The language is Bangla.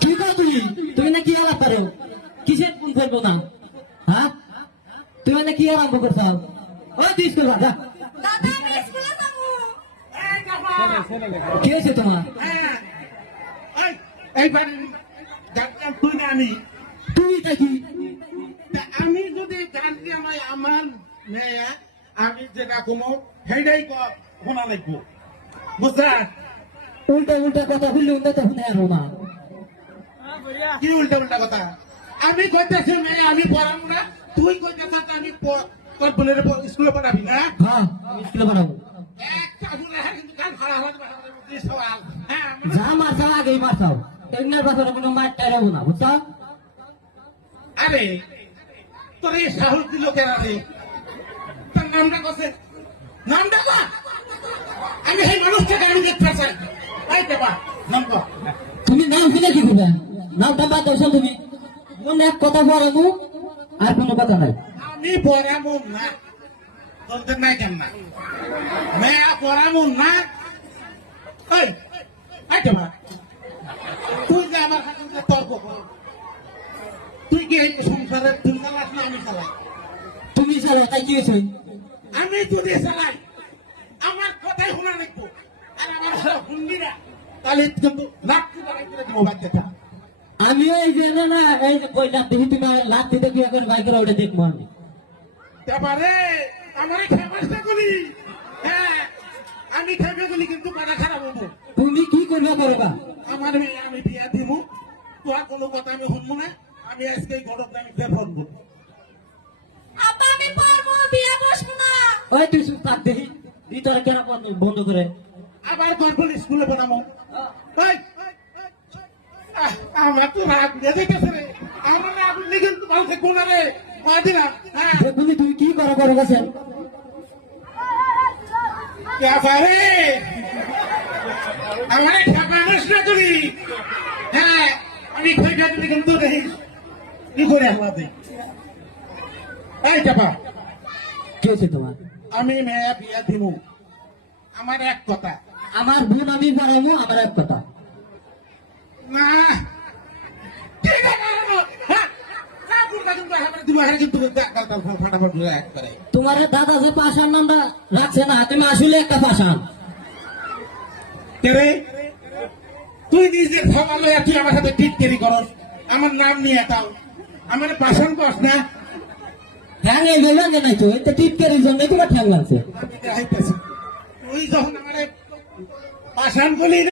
কি কর তুমি? তুমি না কি আলাপ পারো? কিসের ফোন করবো না? হ্যাঁ, তুমি না কি আরম্ভ করছাও? ওই তুই স্কুল যা। কি হয়েছে তোমার? তুমি তা কি? আমি যদি জানি আমার মেয়ে আমি যেটা কোনো সেইটাই শোনা লাগবো বুঝলা? উল্টা উল্টা কথা বললে উল্টা তো শুনে আরো না। কি উল্টা উল্টা কথা? আমি কইতেছি মেয়ে আমি পড়াবো না, তুই কইতেছ আমি তোর বোনের স্কুলে পড়াবি না? হ্যাঁ, আমি স্কুলে পড়াবো। যা মারছাও আগেই মারছাও, এগুলোর ব্যাপারে কোনো মার টাইরাবো না, বুঝছো? আরে তোর এই সাহস দিল কেন রে? তার নামটা কছে, নামটা কো। আমি সেই মানুষটাকে আমি দেখতে চাই। এই দেবা নাম কো। তুমি নাম শুনে কি করবে? নামটা বাদ দাও তুমি। মনে এক কথা পড়াবো আর কোনো কথা নাই। আমি পড়াবো না, তোদের নাই কেন না মেয়া পড়াবো না। এই দেবা তুই যে আমার সাথে তর্ক কর, তুই কি এই সংসারের তুই চালাস না আমি চালাই? তুমি চালো তাই কি হয়েছে? আমি যদি চালাই আমার কথাই শোনা রাখবো, আর আমার হুন্ডিরা তাহলে কিন্তু লাঠি বাড়াই করে দেবো বাচ্চাটা। আমি এই যে না এই যে বললাম দেখি তুমি লাভ দিতে কি এখন বাইক করে ওটা দেখবো আমি। তারপরে আমার ফেমাসটা করি, হ্যাঁ আমি খেপে গেলি কিন্তু পাটা খারাপ হবো। তুমি কি করবে করবা? আমার মেয়ে আমি বিয়া দিব, তোর কোনো কথা আমি শুনবো না। আমি আজকে এই গরমটা আমি বেফর করবো। আপা আমি পারবো বিয়ে বসবো না। ওই তুই চুপ থাক দেখি ভিতরে কেন বন্ধ করে। আবার গর্বল স্কুলে বানাবো। আমার তো রাগ দিয়ে দিতেছে রে, আমার রাগ দিলে কিন্তু ভালো থাকবো না রে। দিলাম হ্যাঁ দেখুনি তুমি কি করো গেছেন? ব্যাপারে আমার মানুষ না করি, হ্যাঁ আমি খৈটা দিলে কিন্তু দেখি কি করে আমাদের। এই চাপা কি হয়েছে তোমার? আমি মেয়ে বিয়া দিব, আমার এক কথা। আমার বোন আমি বাড়াবো, আমার এক কথা না ঠিক আছে, হ্যাঁ কিন্তু ফাটাফাট এক করে। তোমার দাদা যে পাশান নামটা রাখছে না, তুমি আসলে একটা পাশান। রে তুই নিজের খাওয়ালো তুই আমার সাথে টিটকেরি করস, আমার নাম নিয়ে তাও আমার পাশান কস না। হ্যাঁ এই বললেন যে নাই তো এটা টিটকারির জন্য তোমার ঠ্যাং লাগছে। তুই যখন আমার পাশান বলি